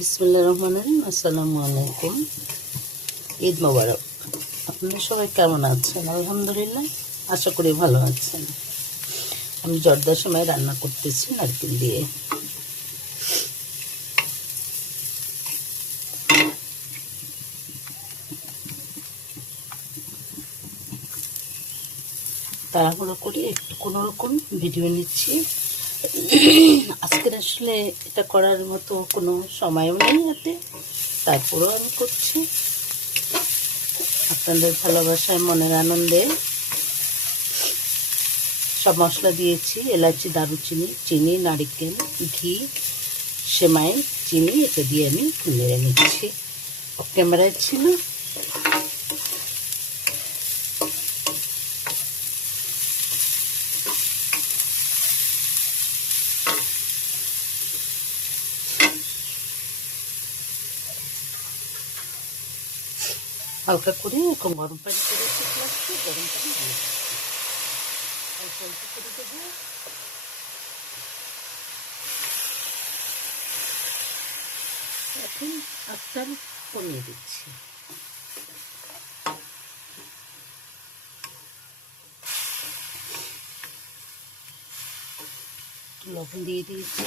বিসমিল্লাহির রহমানির রহিম। আসসালামু আলাইকুম। ঈদ মোবারক। আপনারা সবাই কেমন আছেন? আলহামদুলিল্লাহ, আশা করি ভালো আছেন। আমি জর্দার সময় রান্না করতেছি নারকেল দিয়ে। তাড়াহুড়ো করে একটু কোনো রকম ভিডিও নিচ্ছি। আজকের আসলে এটা করার মতো কোনো সময়ও নেই হাতে, তারপরেও আমি করছি আপনাদের ভালোবাসায়, মনের আনন্দে। সব মশলা দিয়েছি, এলাচি, দারুচিনি, চিনি, নারকেল, ঘি, সেমাই, চিনি, এটা দিয়ে আমি নেড়ে নিচ্ছি। অফ ক্যামেরায় ছিল। হালকা করে এরকম গরম পানি করেছি, গ্লাসে গরম পানি দিয়ে অল্প অল্প করে দেবো। এখন আস্তে কমিয়ে দিচ্ছি। লবণ দিয়ে দিয়েছি।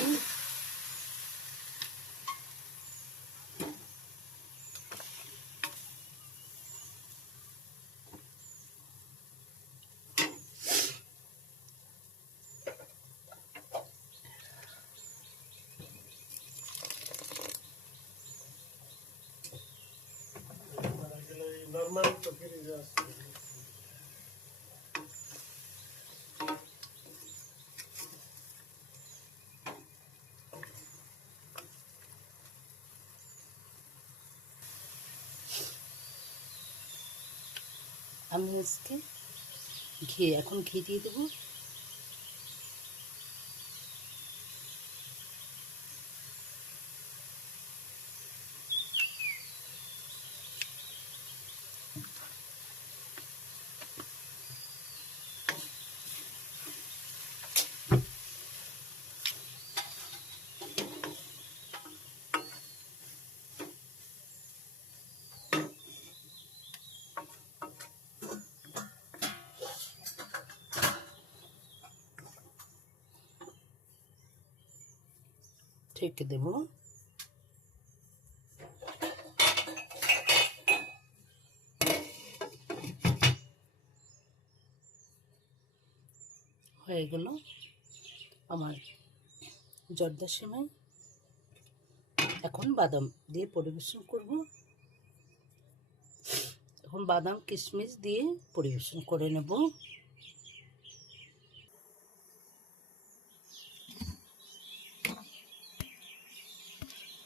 আমি আজকে এখন ঘি দিয়ে দেবো। ঢেকে দেবো। হয়ে গেল আমার জর্দা সেমাই। এখন বাদাম দিয়ে পরিবেশন করব। এখন বাদাম কিশমিশ দিয়ে পরিবেশন করে নেব।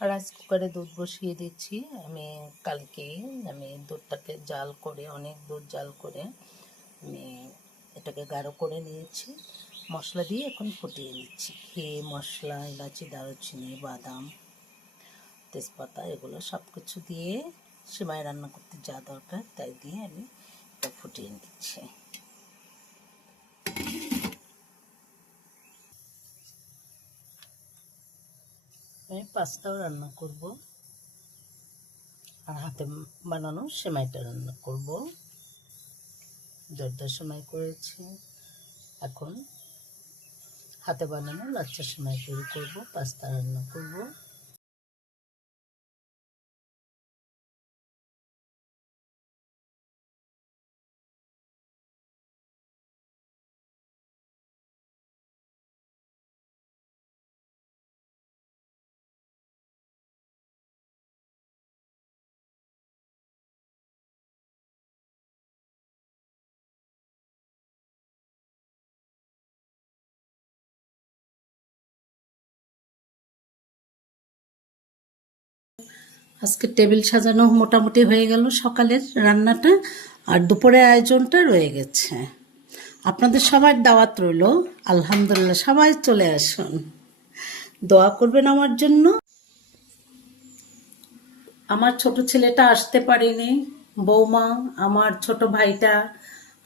রাইস কুকারে দুধ বসিয়ে দিচ্ছি। আমি দুধটাকে জাল করে, অনেক দুধ জাল করে আমি এটাকে গাঢ় করে নিয়েছি। মশলা দিয়ে এখন ফুটিয়ে নিচ্ছি। ঘি, মশলা, এলাচি, দারুচিনি, বাদাম, তেজপাতা, এগুলো সব কিছু দিয়ে সেমাই রান্না করতে যা দরকার তাই দিয়ে আমি এটা ফুটিয়ে নিচ্ছি। আমি পাস্তাও রান্না করব, আর হাতে বানানো সেমাইটা রান্না করব। জর্দা সেমাই করেছি, এখন হাতে বানানো লাচ্ছা সেমাই তৈরি করব, পাস্তা রান্না করব। আজকে টেবিল সাজানো মোটামুটি হয়ে গেল, সকালের রান্নাটা, আর দুপুরের আয়োজনটা রয়ে গেছে। আপনাদের সবার দাওয়াত রইল। আলহামদুলিল্লাহ, সবাই চলে আসুন, দোয়া করবেন আমার জন্য। আমার ছোট ছেলেটা আসতে পারেনি, বৌমা, আমার ছোট ভাইটা,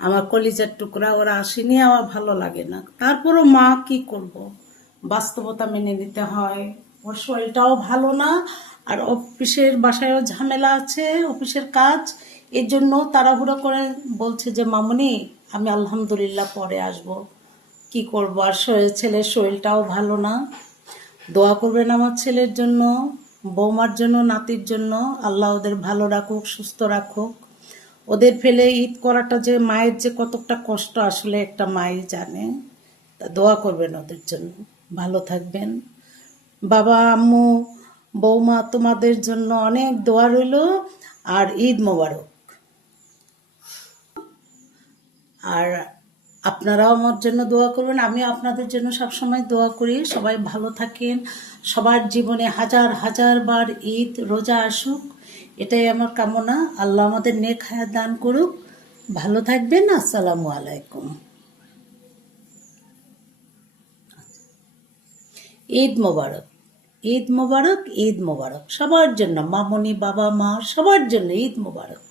আমার কলিজার টুকরা, ওরা আসেনি। আমার ভালো লাগে না, তারপরও মা কি করব, বাস্তবতা মেনে নিতে হয়। ওর শরীরটাও ভালো না, আর অফিসের বাসায়ও ঝামেলা আছে, অফিসের কাজ, এর জন্য তাড়াহুড়ো করে বলছে যে মামুনি আমি আলহামদুলিল্লাহ পরে আসব। কি করবো, আর ছেলের শরীরটাও ভালো না। দোয়া করবেন আমার ছেলের জন্য, বৌমার জন্য, নাতির জন্য। আল্লাহ ওদের ভালো রাখুক, সুস্থ রাখুক। ওদের ফেলে ঈদ করাটা যে মায়ের যে কতটা কষ্ট, আসলে একটা মাই জানে। তা দোয়া করবেন ওদের জন্য, ভালো থাকবেন। বাবা, আম্মু, বৌমা, তোমাদের জন্য অনেক দোয়া রইল। আর ঈদ মোবারক। আর আপনারাও আমার জন্য দোয়া করবেন, আমি আপনাদের জন্য সবসময় দোয়া করি। সবাই ভালো থাকেন, সবার জীবনে হাজার হাজার বার ঈদ রোজা আসুক, এটাই আমার কামনা। আল্লাহ আমাদের নেক হায়াত দান করুক। ভালো থাকবেন। আসসালামু আলাইকুম। ঈদ মোবারক, ঈদ মোবারক, ঈদ মোবারক সবার জন্য, মামনি, বাবা, মা, সবার জন্য ঈদ মোবারক।